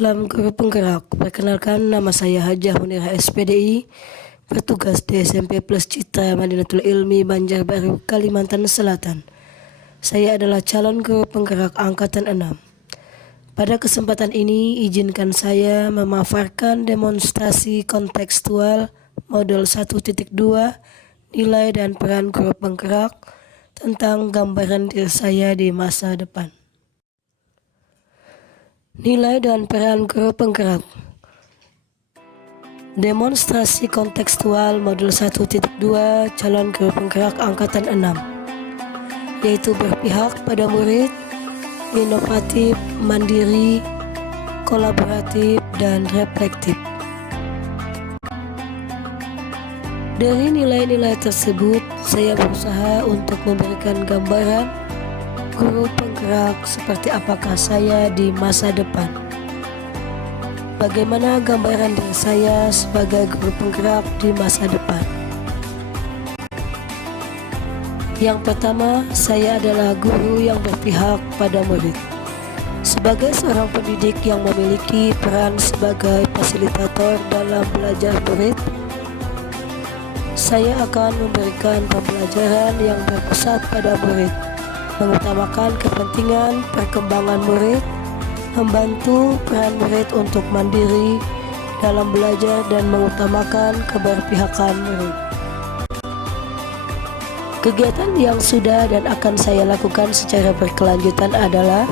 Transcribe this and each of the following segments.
Salam Guru Penggerak. Perkenalkan, nama saya Hajah Munirah SPDI, bertugas di SMP Plus Citra Madinatul Ilmi Banjarbaru, Kalimantan Selatan. Saya adalah calon guru penggerak angkatan 6. Pada kesempatan ini, izinkan saya memaparkan demonstrasi kontekstual model 1.2 nilai dan peran guru penggerak tentang gambaran diri saya di masa depan. Nilai dan peran guru penggerak. Demonstrasi kontekstual modul 1.2 calon guru penggerak angkatan 6, yaitu berpihak pada murid, inovatif, mandiri, kolaboratif, dan reflektif. Dari nilai-nilai tersebut, saya berusaha untuk memberikan gambaran guru penggerak seperti apakah saya di masa depan. Bagaimana gambaran diri saya sebagai guru penggerak di masa depan? Yang pertama, saya adalah guru yang berpihak pada murid. Sebagai seorang pendidik yang memiliki peran sebagai fasilitator dalam belajar murid, saya akan memberikan pembelajaran yang berpusat pada murid, mengutamakan kepentingan perkembangan murid, membantu peran murid untuk mandiri dalam belajar dan mengutamakan keberpihakan murid. Kegiatan yang sudah dan akan saya lakukan secara berkelanjutan adalah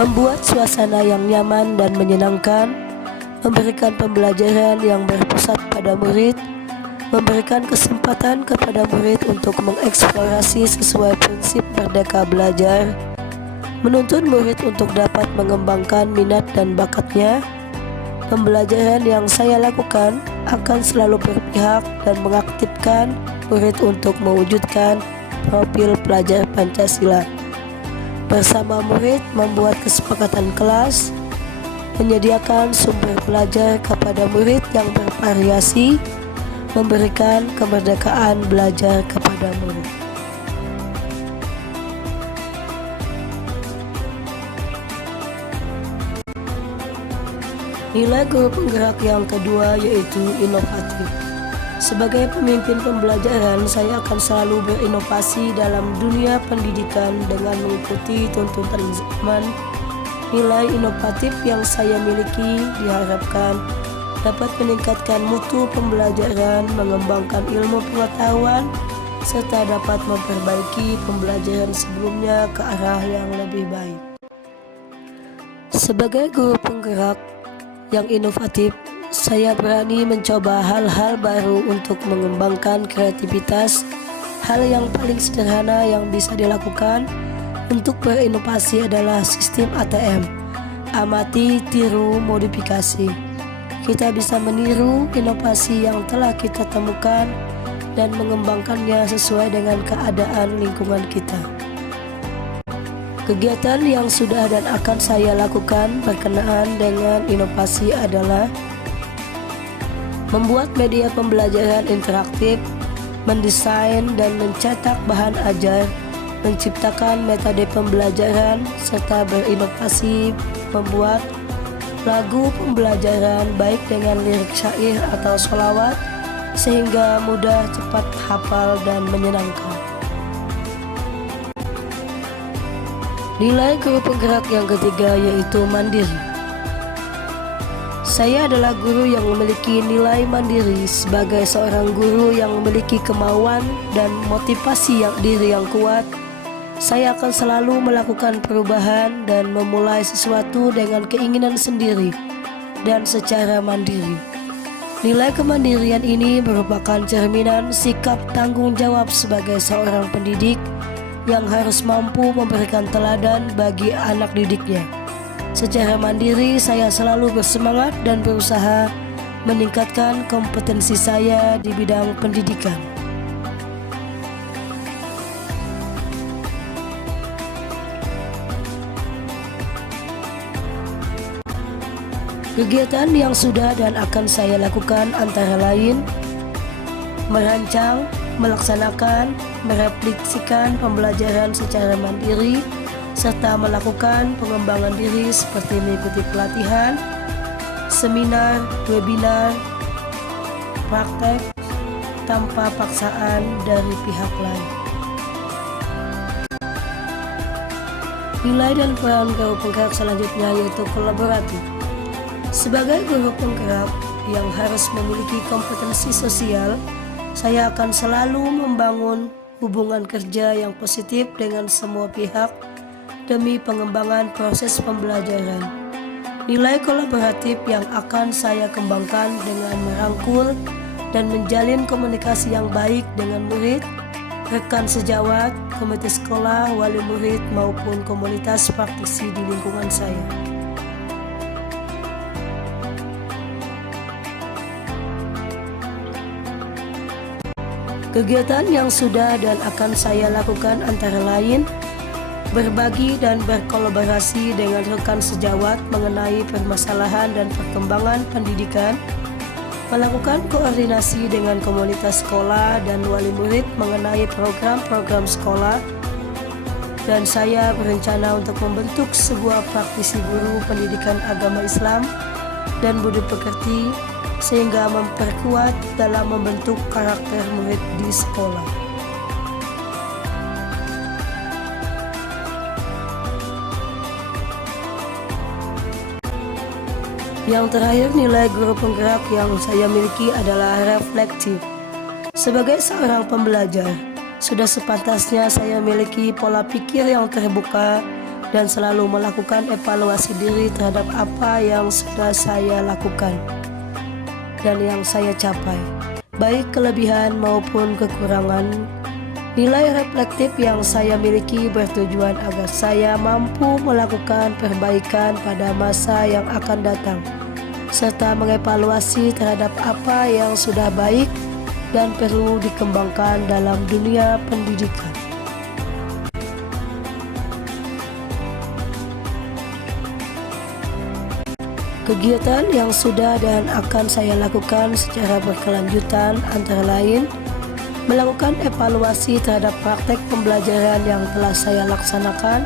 membuat suasana yang nyaman dan menyenangkan, memberikan pembelajaran yang berpusat pada murid, memberikan kesempatan kepada murid untuk mengeksplorasi sesuai prinsip merdeka belajar, menuntun murid untuk dapat mengembangkan minat dan bakatnya. Pembelajaran yang saya lakukan akan selalu berpihak dan mengaktifkan murid untuk mewujudkan profil pelajar Pancasila. Bersama murid membuat kesepakatan kelas, menyediakan sumber belajar kepada murid yang bervariasi, memberikan kemerdekaan belajar kepada murid. Nilai guru penggerak yang kedua yaitu inovatif. Sebagai pemimpin pembelajaran, saya akan selalu berinovasi dalam dunia pendidikan dengan mengikuti tuntutan zaman. Nilai inovatif yang saya miliki diharapkan dapat meningkatkan mutu pembelajaran, mengembangkan ilmu pengetahuan, serta dapat memperbaiki pembelajaran sebelumnya ke arah yang lebih baik. Sebagai guru penggerak yang inovatif, saya berani mencoba hal-hal baru untuk mengembangkan kreativitas. Hal yang paling sederhana yang bisa dilakukan untuk berinovasi adalah sistem ATM, amati, tiru, modifikasi. Kita bisa meniru inovasi yang telah kita temukan dan mengembangkannya sesuai dengan keadaan lingkungan kita. Kegiatan yang sudah dan akan saya lakukan berkenaan dengan inovasi adalah membuat media pembelajaran interaktif, mendesain dan mencetak bahan ajar, menciptakan metode pembelajaran, serta berinovasi membuat lagu pembelajaran baik dengan lirik syair atau sholawat sehingga mudah, cepat hafal dan menyenangkan. Nilai guru penggerak yang ketiga yaitu mandiri. Saya adalah guru yang memiliki nilai mandiri. Sebagai seorang guru yang memiliki kemauan dan motivasi diri yang kuat, saya akan selalu melakukan perubahan dan memulai sesuatu dengan keinginan sendiri dan secara mandiri. Nilai kemandirian ini merupakan cerminan sikap tanggung jawab sebagai seorang pendidik yang harus mampu memberikan teladan bagi anak didiknya. Secara mandiri, saya selalu bersemangat dan berusaha meningkatkan kompetensi saya di bidang pendidikan. Kegiatan yang sudah dan akan saya lakukan antara lain merancang, melaksanakan, merefleksikan pembelajaran secara mandiri, serta melakukan pengembangan diri seperti mengikuti pelatihan, seminar, webinar, praktek tanpa paksaan dari pihak lain. Nilai dan peran guru penggerak selanjutnya yaitu kolaboratif. Sebagai guru penggerak yang harus memiliki kompetensi sosial, saya akan selalu membangun hubungan kerja yang positif dengan semua pihak demi pengembangan proses pembelajaran. Nilai kolaboratif yang akan saya kembangkan dengan merangkul dan menjalin komunikasi yang baik dengan murid, rekan sejawat, komite sekolah, wali murid maupun komunitas praktisi di lingkungan saya. Kegiatan yang sudah dan akan saya lakukan antara lain berbagi dan berkolaborasi dengan rekan sejawat mengenai permasalahan dan perkembangan pendidikan, melakukan koordinasi dengan komunitas sekolah dan wali murid mengenai program-program sekolah, dan saya berencana untuk membentuk sebuah praktisi guru pendidikan agama Islam dan budi pekerti sehingga memperkuat dalam membentuk karakter murid di sekolah. Yang terakhir, nilai guru penggerak yang saya miliki adalah reflektif. Sebagai seorang pembelajar, sudah sepantasnya saya memiliki pola pikir yang terbuka dan selalu melakukan evaluasi diri terhadap apa yang sudah saya lakukan dan yang saya capai, baik kelebihan maupun kekurangan. Nilai reflektif yang saya miliki bertujuan agar saya mampu melakukan perbaikan pada masa yang akan datang, serta mengevaluasi terhadap apa yang sudah baik dan perlu dikembangkan dalam dunia pendidikan. Kegiatan yang sudah dan akan saya lakukan secara berkelanjutan antara lain melakukan evaluasi terhadap praktek pembelajaran yang telah saya laksanakan,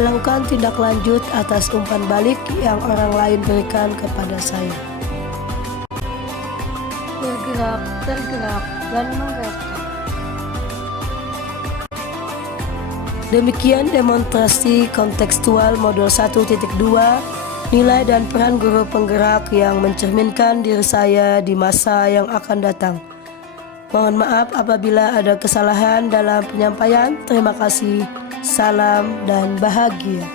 melakukan tindak lanjut atas umpan balik yang orang lain berikan kepada saya. Bergerak, tergerak, dan menggerakkan. Demikian demonstrasi kontekstual modul 1.2, nilai dan peran guru penggerak yang mencerminkan diri saya di masa yang akan datang. Mohon maaf apabila ada kesalahan dalam penyampaian. Terima kasih. Salam dan bahagia.